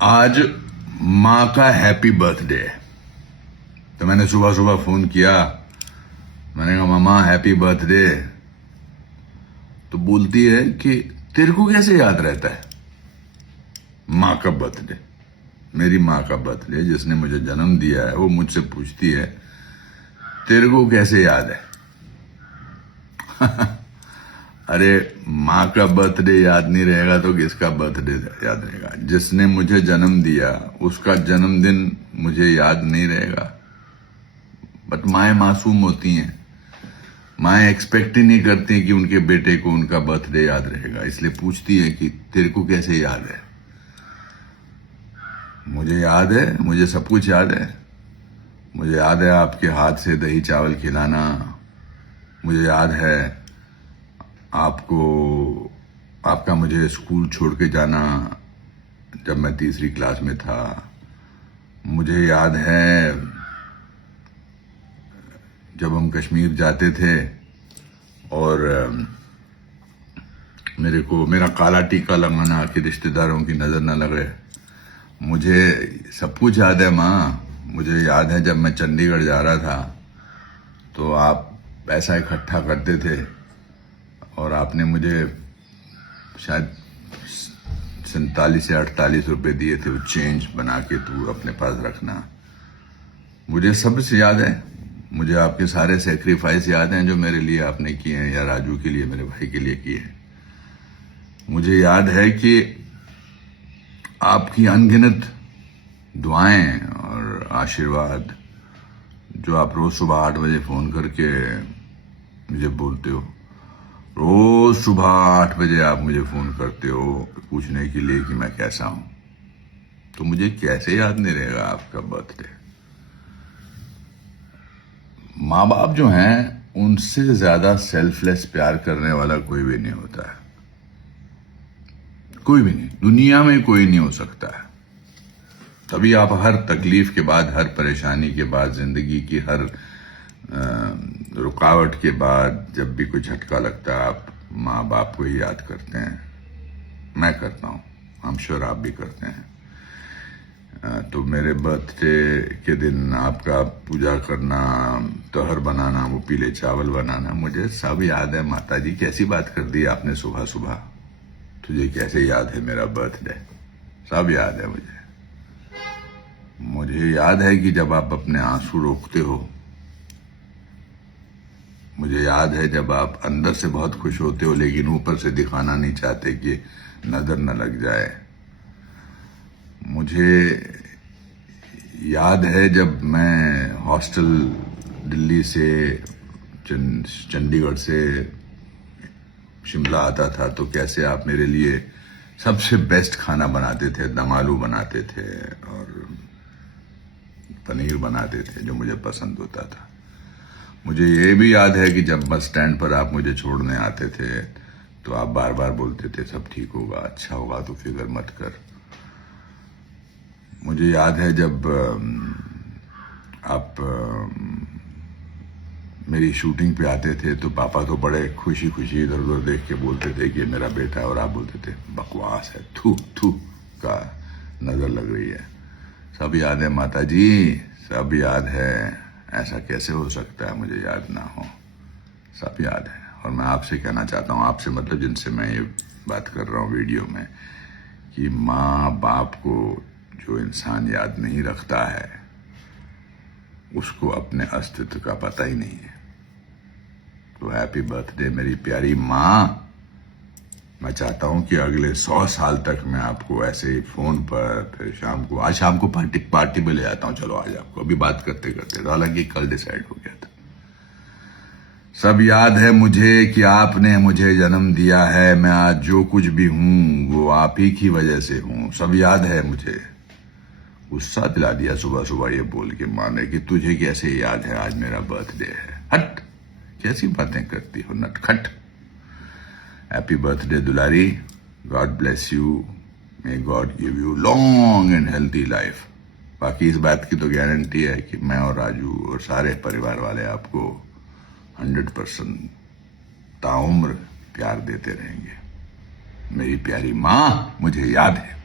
आज माँ का हैप्पी बर्थडे है। तो मैंने सुबह सुबह फोन किया, मैंने कहा मामा हैप्पी बर्थडे। तो बोलती है कि तेरे को कैसे याद रहता है माँ का बर्थडे। मेरी माँ का बर्थडे जिसने मुझे जन्म दिया है वो मुझसे पूछती है तेरे को कैसे याद है। अरे माँ का बर्थडे याद नहीं रहेगा तो किसका बर्थडे याद रहेगा। जिसने मुझे जन्म दिया उसका जन्मदिन मुझे याद नहीं रहेगा। बट माएँ मासूम होती हैं, माएँ एक्सपेक्ट ही नहीं करती कि उनके बेटे को उनका बर्थडे याद रहेगा, इसलिए पूछती है कि तेरे को कैसे याद है। मुझे याद है, मुझे सब कुछ याद है। मुझे याद है आपके हाथ से दही चावल खिलाना, मुझे याद है आपका मुझे स्कूल छोड़ के जाना जब मैं तीसरी क्लास में था। मुझे याद है जब हम कश्मीर जाते थे और मेरा काला टीका लगाना कि रिश्तेदारों की नजर न लगे। मुझे सब कुछ याद है माँ। मुझे याद है जब मैं चंडीगढ़ जा रहा था तो आप पैसा इकट्ठा करते थे और आपने मुझे शायद 47 या 48 रुपए दिए थे, वो चेंज बना के तू अपने पास रखना। मुझे सब याद है। मुझे आपके सारे सेक्रीफाइस याद हैं जो मेरे लिए आपने किए हैं या राजू के लिए, मेरे भाई के लिए किए हैं। मुझे याद है कि आपकी अनगिनत दुआएं और आशीर्वाद जो आप रोज सुबह 8 बजे फोन करके मुझे बोलते हो। रोज सुबह 8 बजे आप मुझे फोन करते हो पूछने के लिए कि मैं कैसा हूं। तो मुझे कैसे याद नहीं रहेगा आपका बर्थडे। माँ बाप जो हैं उनसे ज्यादा सेल्फलेस प्यार करने वाला कोई भी नहीं होता है। कोई भी नहीं, दुनिया में कोई नहीं हो सकता है। तभी आप हर तकलीफ के बाद, हर परेशानी के बाद, जिंदगी की हर रुकावट के बाद जब भी कोई झटका लगता है आप माँ बाप को ही याद करते हैं। मैं करता हूँ, आई एम श्योर आप भी करते हैं। तो मेरे बर्थडे के दिन आपका पूजा करना, तोहर बनाना, वो पीले चावल बनाना, मुझे सब याद है। माता जी कैसी बात कर दी आपने सुबह सुबह। तुझे कैसे याद है मेरा बर्थडे, सब याद है मुझे। मुझे याद है कि जब आप अपने आंसू रोकते हो। मुझे याद है जब आप अंदर से बहुत खुश होते हो लेकिन ऊपर से दिखाना नहीं चाहते कि नजर न लग जाए। मुझे याद है जब मैं हॉस्टल दिल्ली से चंडीगढ़ से शिमला आता था तो कैसे आप मेरे लिए सबसे बेस्ट खाना बनाते थे। दम आलू बनाते थे और पनीर बनाते थे जो मुझे पसंद होता था। मुझे ये भी याद है कि जब बस स्टैंड पर आप मुझे छोड़ने आते थे तो आप बार बार बोलते थे सब ठीक होगा, अच्छा होगा, तो फिक्र मत कर। मुझे याद है जब आप मेरी शूटिंग पे आते थे तो पापा तो बड़े खुशी खुशी इधर उधर देख के बोलते थे कि मेरा बेटा है, और आप बोलते थे बकवास है, थू थू का नजर लग रही है। सब याद है माता जी, सब याद है। ऐसा कैसे हो सकता है मुझे याद ना हो। सब याद है। और मैं आपसे कहना चाहता हूँ, आपसे मतलब जिनसे मैं ये बात कर रहा हूँ वीडियो में, कि माँ बाप को जो इंसान याद नहीं रखता है उसको अपने अस्तित्व का पता ही नहीं है। तो हैप्पी बर्थडे मेरी प्यारी माँ। मैं चाहता हूं कि अगले 100 साल तक मैं आपको ऐसे ही फोन पर, फिर आज शाम को पार्टी में ले जाता हूं। चलो आज आपको अभी बात करते करते, हालांकि कल डिसाइड हो गया था। सब याद है मुझे कि आपने मुझे जन्म दिया है। मैं आज जो कुछ भी हूं वो आप ही की वजह से हूं। सब याद है मुझे। गुस्सा दिला दिया सुबह सुबह ये बोल के माँ ने कि तुझे कैसे याद है आज मेरा बर्थडे है। हट, कैसी बातें करती हो नटखट। Happy birthday Dulari. God bless you. May God give you long and healthy life. बाकी इस बात की तो गारंटी है कि मैं और राजू और सारे परिवार वाले आपको 100% ताउम्र प्यार देते रहेंगे। मेरी प्यारी माँ, मुझे याद है।